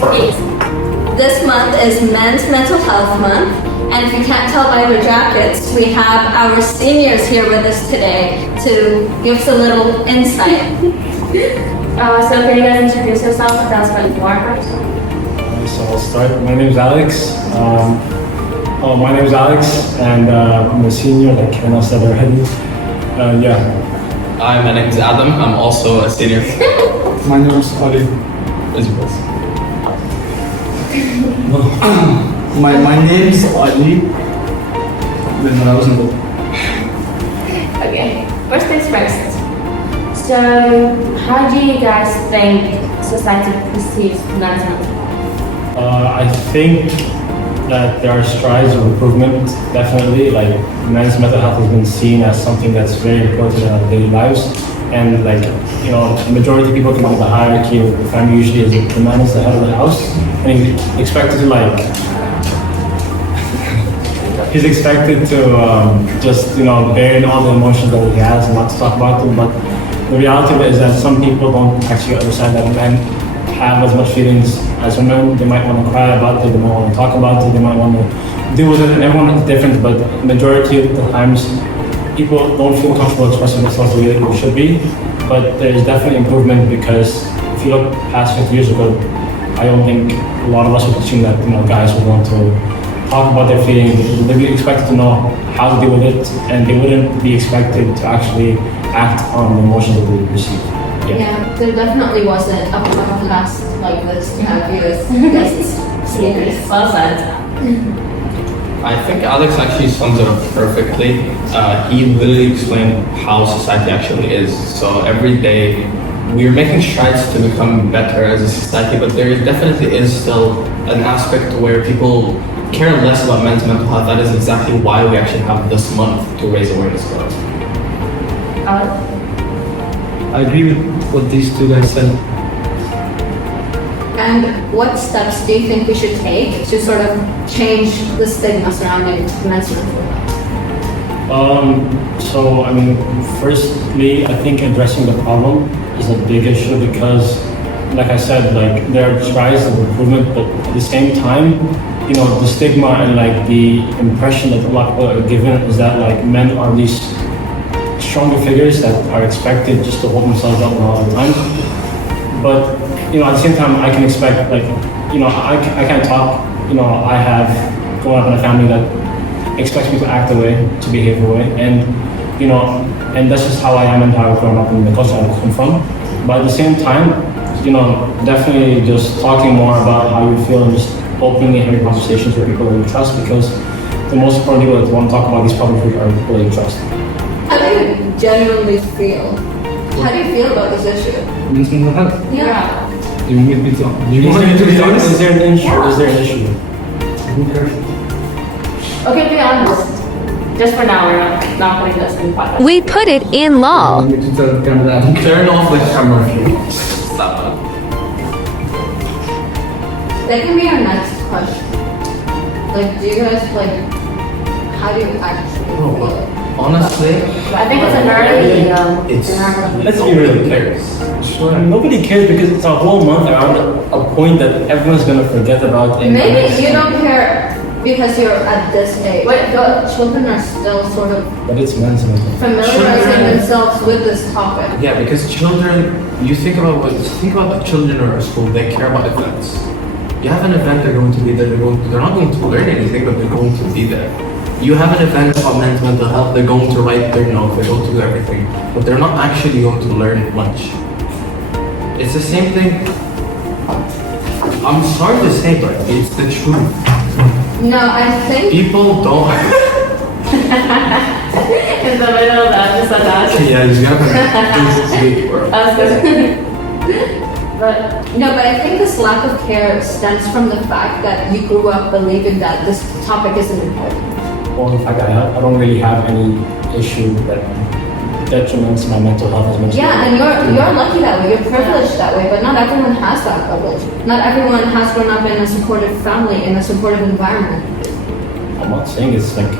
please. This month is Men's Mental Health Month, and if you can't tell by their jackets, we have our seniors here with us today to give us a little insight. So can you guys introduce yourself and tell us about your first? So I'll start. My name is Alex. My name is Alex, and I'm a senior, like Karen said already. Hi, my name is Adam. I'm also a senior. My name is Ali. My name is Ali. When I was in the Okay, first things first. So, how do you guys think society perceives men's mental health? I think that there are strides of improvement, definitely. Like, men's mental health has been seen as something that's very important in our daily lives. And like, you know, the majority of people think of the hierarchy of the family usually is the man is the head of the house. And he's expected to just, you know, bear all the emotions that he has and not to talk about them. But the reality of it is that some people don't actually understand that men have as much feelings as women. They might want to cry about it, they might want to talk about it, they might want to deal with it, and everyone is different, but the majority of the times people don't feel comfortable expressing themselves the way that they should be. But there's definitely improvement, because if you look past 50 years ago, I don't think a lot of us would assume that, you know, guys would want to talk about their feelings. They'd be expected to know how to deal with it, and they wouldn't be expected to actually act on the emotions that they receive. Yeah, there definitely wasn't a podcast like this to have you as guest speakers. Well said. I think Alex actually sums it up perfectly. He literally explained how society actually is. So every day we're making strides to become better as a society, but there definitely is still an aspect where people care less about men's mental health. That is exactly why we actually have this month to raise awareness for it. I agree with what these two guys said. And what steps do you think we should take to sort of change the stigma surrounding men's mental health? So, I mean, firstly, I think addressing the problem is a big issue, because, like I said, like, there are strides of improvement, but at the same time, you know, the stigma and like the impression that a lot of people are given is that like men are these stronger figures that are expected just to hold themselves up all the time. But, you know, at the same time, I can expect, like, you know, I can't talk, you know, I have grown up in a family that expects me to act a way, to behave a way, and, you know, and that's just how I am and how I've grown up in the culture I come from. But at the same time, you know, definitely just talking more about how you feel and just openly having conversations with people that you trust, because the most important people that want to talk about these problems with are people that you trust. How do you genuinely feel? How do you feel about this issue? Men's mental health. Yeah. You want me to be honest? You want me to be honest? Is there an issue? Is there an issue? Who cares? Okay, be honest. Just for now, we're not putting this in the podcast. We put it in law. You want me to tell the camera that I don't care? Turn off the camera. Stop it. That can be our next question. Like, do you guys, like, how do you actually feel? Honestly, I think it's a very, Let's be real. Sure. Nobody cares, because it's a whole month around a point that everyone's gonna forget about. In Maybe you don't care because you're at this age. Wait, But children are still sort of But it's men's mental. familiarizing themselves with this topic. Yeah, because children, think about the children in our school, they care about events. You have an event, they're going to be there, they're not going to learn anything, but they're going to be there. You have an event about men's mental health, they're going to write their notes, they're going to do everything, but they're not actually going to learn much. It's the same thing. I'm sorry to say, but it's the truth. No, I think People don't. in the middle of that, just like that. Yeah, he's gonna. That's good. But no, but I think this lack of care stems from the fact that you grew up believing that this topic isn't important. Well, in fact, I don't really have any issue that detriments my mental health as much. Yeah, and you're lucky that way. You're privileged that way, but not everyone has that privilege. Not everyone has grown up in a supportive family, in a supportive environment. I'm not saying it's like,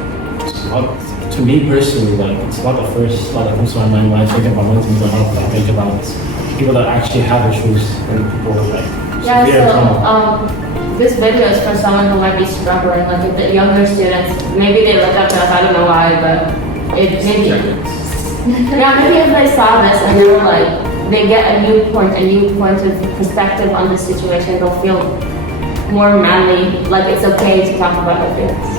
it's not, to me personally, like, it's not the first thought that comes to my mind when I think about mental health. I think about people that actually have issues and people like Yeah, severe so trauma. this video is for someone who might be struggling, like if the younger students, maybe they look up to us, I don't know why, but it maybe, yeah, maybe if they saw this and they were like, they get a new point of perspective on the situation, they'll feel more manly, like it's okay to talk about their feelings.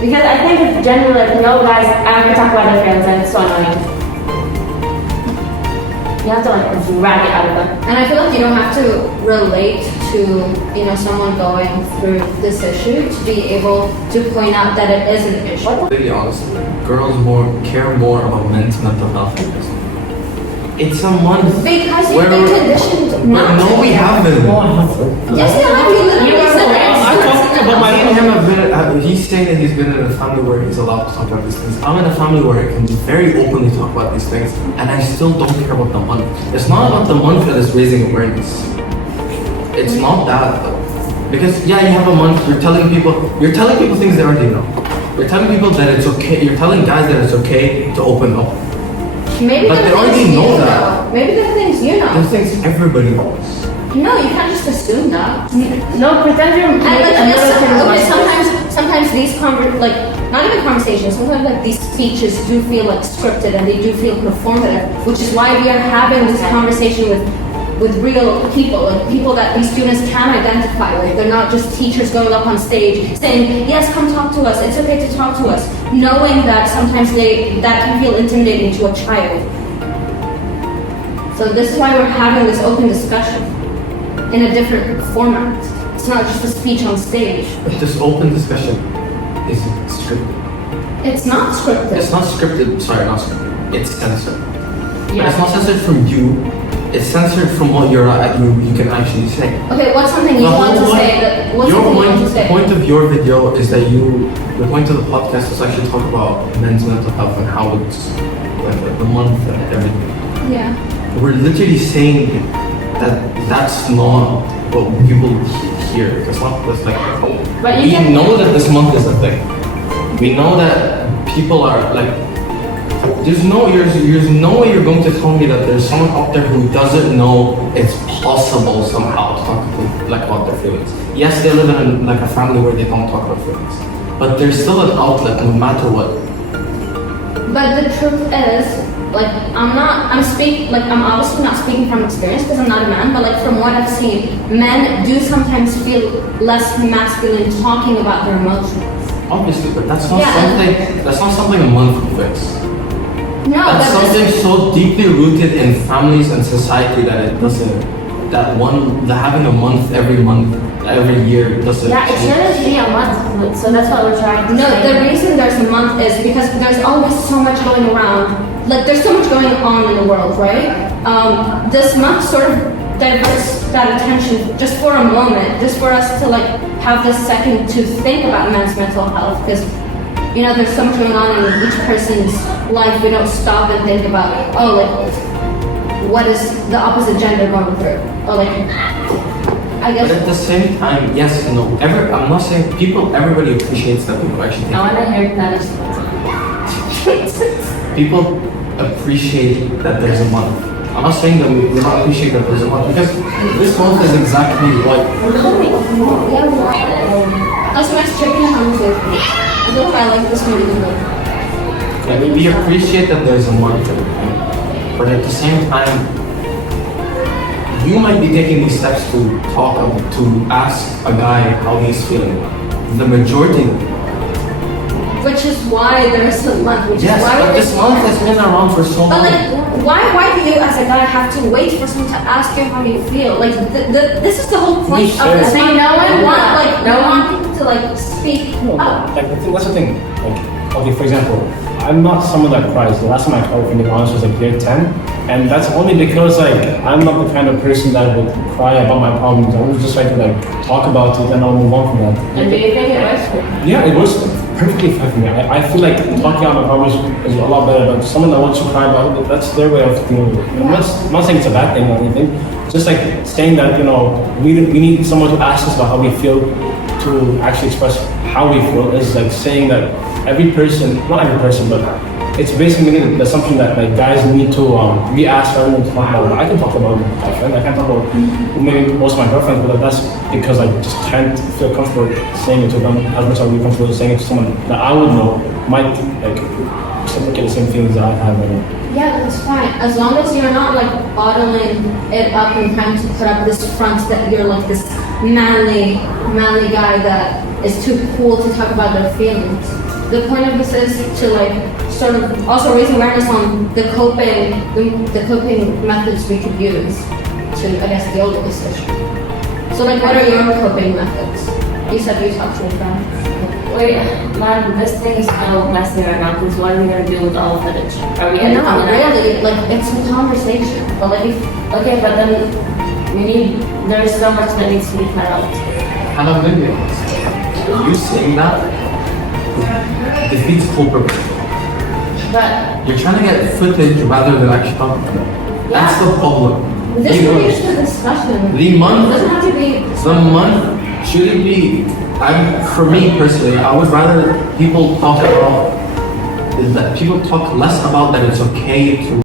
Because I think it's generally like, no guys ever talk about their feelings and it's so annoying. You have to like drag it out of them. And I feel like you don't have to relate to, you know, someone going through this issue to be able to point out that it is an issue. To be honest, girls care more about men's mental health. It's a month. Because you've been conditioned not No, to. we haven't. Yes, you have. You literally said I'm that. talking about my and him have been. He's saying that he's been in a family where he's allowed to talk about these things. I'm in a family where I can very openly talk about these things, and I still don't care about the month. It's not about the month that is raising awareness. It's not that though, because yeah, you have a month. You're telling people things they already know. You're telling people that it's okay. You're telling guys that it's okay to open up. Maybe But the they already things know you that. Maybe the things you know. Those things everybody knows. No, you can't just assume that. No, pretend you're And like, a yes, little kid. okay, sometimes these not even conversations, sometimes like these speeches do feel like scripted and they do feel performative, which is why we are having this conversation with real people, like people that these students can identify with. They're not just teachers going up on stage saying, yes, come talk to us, it's okay to talk to us, knowing that sometimes that can feel intimidating to a child. So this is why we're having this open discussion in a different format. It's not just a speech on stage. But this open discussion is scripted. It's not scripted. It's not scripted. Sorry, not scripted. It's censored. But Yeah. it's not censored from you. It's censored from what you can actually say. Okay, what's something you The want to whole say? point- What's something you want to say? The point of your video is that the point of the podcast is actually talk about men's mental health and how it's like the month and everything. Yeah. We're literally saying that that's not what people hear. That's like. But you We can- know that this month is a thing. We know that people are like. There's no way you're going to tell me that there's someone out there who doesn't know it's possible somehow to talk about their feelings. Yes, they live in like a family where they don't talk about feelings, but there's still an outlet no matter what. But the truth is, like, I'm obviously not speaking from experience because I'm not a man, but like from what I've seen, men do sometimes feel less masculine talking about their emotions. Obviously, but that's not Yeah. something a month will fix. No, That's but something so deeply rooted in families and society that it doesn't. Having a month, every year doesn't. Yeah, it shouldn't be a month, so that's what we're trying to No, say. the reason there's a month is because there's always so much going around. Like, there's so much going on in the world, right? This month sort of diverts that attention just for a moment, just for us to like have this second to think about men's mental health, because you know there's so much going on in each person's life. We don't stop and think about, oh, like what is the opposite gender going through, or like I guess. But at the same time, yes, no. I'm not saying everybody appreciates that people actually think. I want to hear that. People appreciate that there's a month. I'm not saying that we don't appreciate that there's a month because this month is exactly what. That's a nice chicken conversation. I don't know if I like this movie the most. We appreciate that there's a month, but at the same time, you might be taking these steps to ask a guy how he's feeling. The majority. Which is why there's a month. Which Yes, is why but this month has been around for so But long. like, why do you as a guy have to wait for someone to ask you how you feel? Like, this is the whole point of share. this. I think no one- we want, like, no we one- want people to like speak up. Like that's the thing. Like, okay, for example, I'm not someone that cries. The last time I cried, if I'm being honest, was like year 10, and that's only because like I'm not the kind of person that would cry about my problems. I would just like to like talk about it and I'll move on from that. And do you think it works? Yeah, it was perfectly fine for me. I feel like talking about my problems is a lot better, but someone that wants to cry about it, that's their way of dealing with it. I'm not saying it's a bad thing or anything, just like saying that, you know, we need someone to ask us about how we feel, to actually express how we feel, is like saying that every person, not every person, but it's basically the assumption that like guys need to be asked rather than talk about. I can talk about my friend. I can't talk about maybe most of my girlfriends, but that's because I just can't feel comfortable saying it to them as much as I would be comfortable saying it to someone that I would know might like reciprocate the same feelings that I have right now. Yeah, that's fine. As long as you're not like bottling it up and trying to put up this front that you're like this manly guy that is too cool to talk about their feelings. The point of this is to like sort of also raise awareness on the coping methods we could use to, I guess, deal with this issue. So like, what are your coping methods? You said you talk to your friends. Wait, man, this thing is still messing right now because what are we gonna do with all of footage? Are we editing Not it out? really. Like, it's a conversation. But like, okay, but then there's so much that needs to be cut out. Hannah, maybe you saying that defeats the whole purpose. But You're trying to get footage rather than actually talking about it. That's the problem. This The leads month- to discussion. The It month, doesn't have to be. the month should it be? For me personally, I would rather people talk less about that it's okay to